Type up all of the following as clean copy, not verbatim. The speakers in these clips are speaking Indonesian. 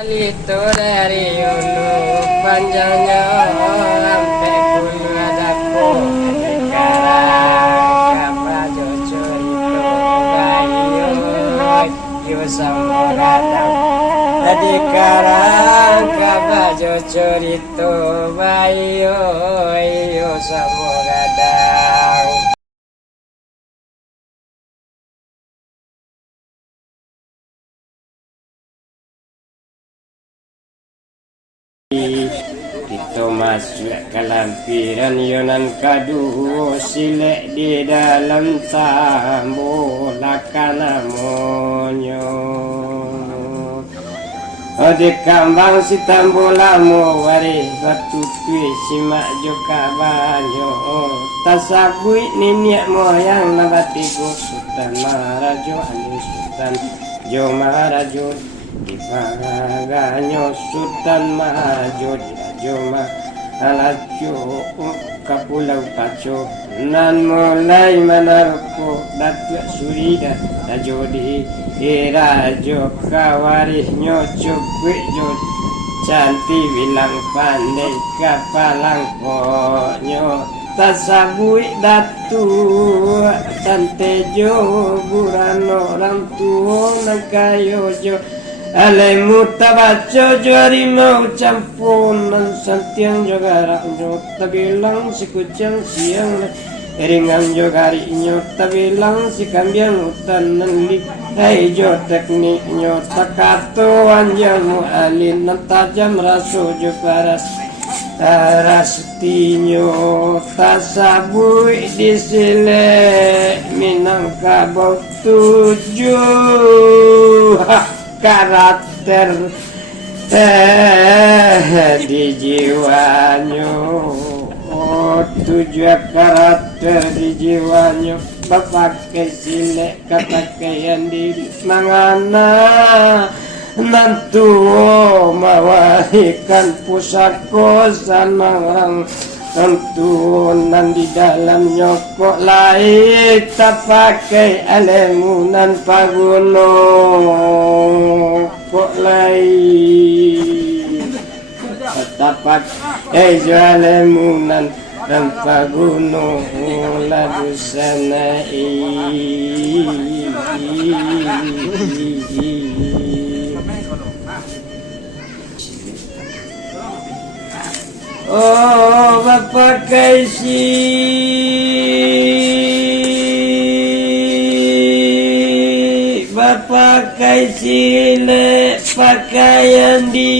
Itu dari ulu panjangnya sampai bulu adaku sekarang kapal jujur itu bayu yo sama datang tadi sekarang kapal jujur itu bayu yo sama datang. Itu masuk ke lampiran yonan kadu silek di dalam tambu lakana monyo ode kambang si tambu lamu wari batu tui simak joka banyo tasabui niniak moyang nabati go sultan marajo anu sultan jo marajo di pagaganyo sultan marajo Joma alajo kapulau kaco nan mulai menarko datuk surida rajo di rajo kawarih nyocok jo cantik bilang pandai kapalang konyo tasabui datu tante jo burano orang tua nakayo jo alemu tabaco jari mau campuran santiang jogara nyota bilang si kucing siang ringan jogari nyota bilang si kambing hutan nanti hai jo teknik nyota kato anjamu alin tajam raso jo paras rastinyo tasabui disile minangkabau 7 karakter di jiwanya 7 karakter di jiwanya pakai silek kepakaian diri mangana nantu mawarikan pusako sanang tentunan di dalam nyokok lain tak pakai alemunan paguno kok lain tak pakai alemunan dan paguno lalu sanai oh Bapak Kaisi Bapak Kaisi le pakaian di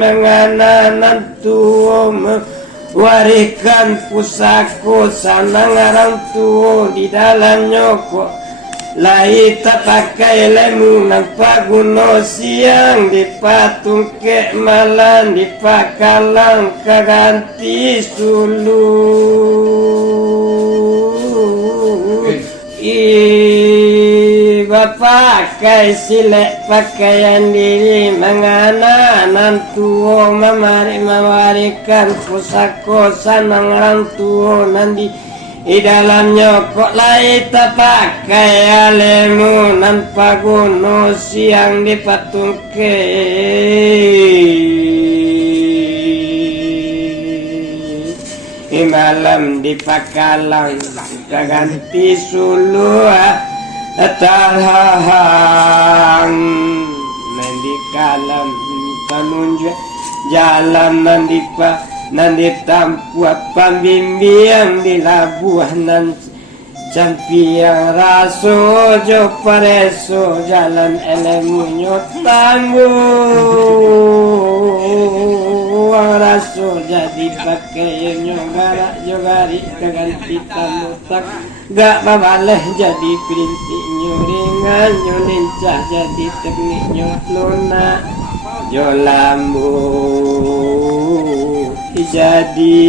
menganan tuom warikan pusako sana ngarang tuo di dalam nyoko lai tak pakai lemu nampak guno siang di patung ke malam di pakalang kaganti sulu bapak kai silek pakaian diri mengana nantuo mawarikan pusako sanang orang tuo nanti di dalamnya kok lai tak pakai alemu nan pagono siang di patung ke malam di pakalang kaganti sulu tarhang nanti kalam penunjuk jalan nanti tampu pambimbing di labuhan campiang raso jo pareso jalan elemunyo tangguh raso jadi pakai nyogara jogari kaganti tamutak gak babaleh jadi perintik nyuringan nyulincah jadi teknik nyotlona jo lambu jadi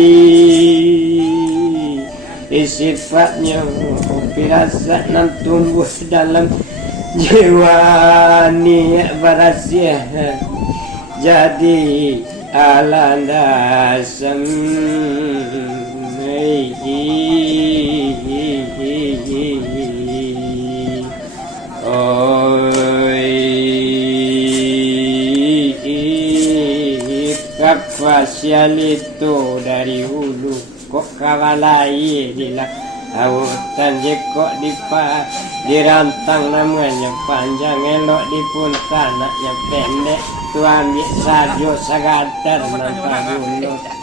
sifatnya pirasa nan tumbuh dalam jiwa niat barasia jadi alandasam spasial itu dari hulu kok kawalai di lautan je kok dirantang namanya panjang elok di punta anaknya pendek tu ambil sajo sagadar nampak bunuh